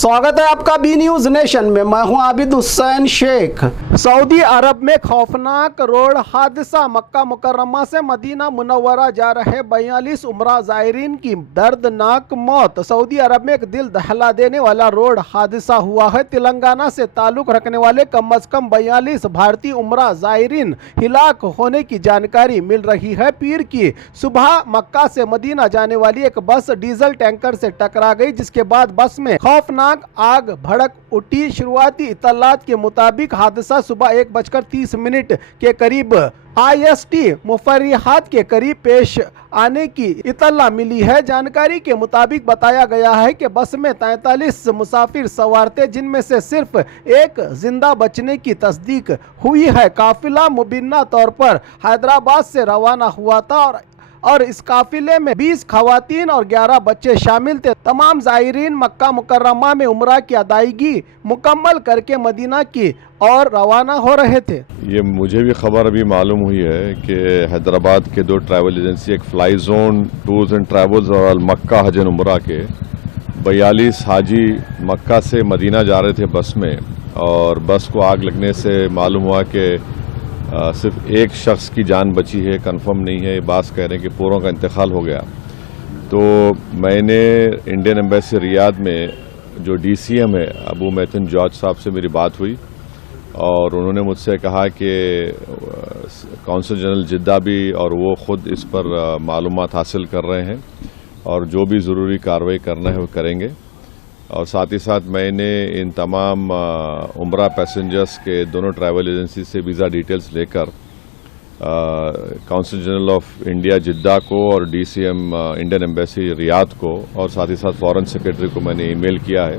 स्वागत है आपका बी न्यूज नेशन में। मैं हूं आबिद हुसैन शेख। सऊदी अरब में खौफनाक रोड हादसा, मक्का मुकर्रमा से मदीना मुनव्वरा जा रहे 42 उम्रा ज़ायरीन की दर्दनाक मौत। सऊदी अरब में एक दिल दहला देने वाला रोड हादसा हुआ है। तेलंगाना से ताल्लुक रखने वाले कम अज कम 42 भारतीय उम्रा ज़ायरीन हिलाक होने की जानकारी मिल रही है। पीर की सुबह मक्का से मदीना जाने वाली एक बस डीजल टैंकर से टकरा गई, जिसके बाद बस में खौफनाक आग भड़क उठी। शुरुआती इत्तलात के मुताबिक हादसा सुबह 1:30 के करीब IST मुफर्रिहात के करीब पेश आने की इत्तला मिली है। जानकारी के मुताबिक बताया गया है कि बस में 43 मुसाफिर सवार थे, जिनमें से सिर्फ एक जिंदा बचने की तस्दीक हुई है। काफिला मुबीना तौर पर हैदराबाद से रवाना हुआ था और इस काफिले में 20 खवातीन और 11 बच्चे शामिल थे। तमाम ज़ायरीन मक्का मुकर्रमा में उम्रा की अदायगी मुकम्मल करके मदीना की और रवाना हो रहे थे। ये मुझे भी खबर अभी मालूम हुई है कि हैदराबाद के 2 ट्रैवल एजेंसी, एक fly zone tours and travels और मक्का हज एंड उम्रा के 42 हाजी मक्का से मदीना जा रहे थे बस में, और बस को आग लगने से मालूम हुआ कि सिर्फ एक शख्स की जान बची है। कंफर्म नहीं है, बास कह रहे हैं कि पूरों का इंतकाल हो गया। तो मैंने इंडियन एम्बेसी रियाद में जो DCM है अबू मैथिन जॉर्ज साहब से मेरी बात हुई, और उन्होंने मुझसे कहा कि कौंसल जनरल जिद्दा भी और वो ख़ुद इस पर मालूमात हासिल कर रहे हैं और जो भी ज़रूरी कार्रवाई करना है वो करेंगे। और साथ ही साथ मैंने इन तमाम उम्रा पैसेंजर्स के दोनों ट्रैवल एजेंसी से वीज़ा डिटेल्स लेकर कौंसल जनरल ऑफ इंडिया जिद्दा को और DCM इंडियन एम्बेसी रियाद को और साथ ही साथ फॉरेन सेक्रेटरी को मैंने ईमेल किया है।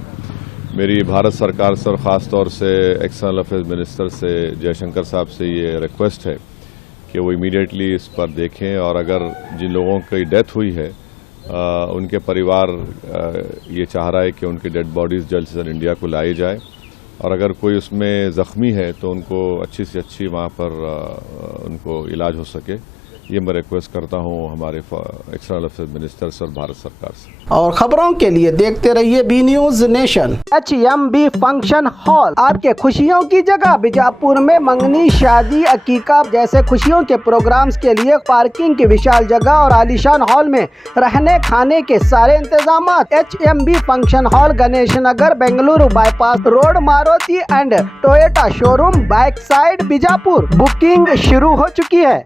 मेरी भारत सरकार से और ख़ास तौर से एक्सटर्नल अफेयर्स मिनिस्टर से जयशंकर साहब से ये रिक्वेस्ट है कि वो इमीडिएटली इस पर देखें, और अगर जिन लोगों की डेथ हुई है उनके परिवार ये चाह रहा है कि उनकी डेड बॉडीज़ जल्द से जल्द इंडिया को लाई जाए, और अगर कोई उसमें ज़ख्मी है तो उनको अच्छी से अच्छी वहाँ पर उनको इलाज हो सके। ये मैं रिक्वेस्ट करता हूँ हमारे एक्सटर्नल अफेयर्स मिनिस्टर से और भारत सरकार से। और खबरों के लिए देखते रहिए B News Nation. HMB function hall आपके खुशियों की जगह। बीजापुर में मंगनी, शादी, अकीका जैसे खुशियों के प्रोग्राम्स के लिए पार्किंग की विशाल जगह और आलीशान हॉल में रहने खाने के सारे इंतजाम। HMB function hall, Ganesh Nagar, Bengaluru bypass road, Maruti and Toyota showroom, back side, Bijapur. Booking शुरू हो चुकी है।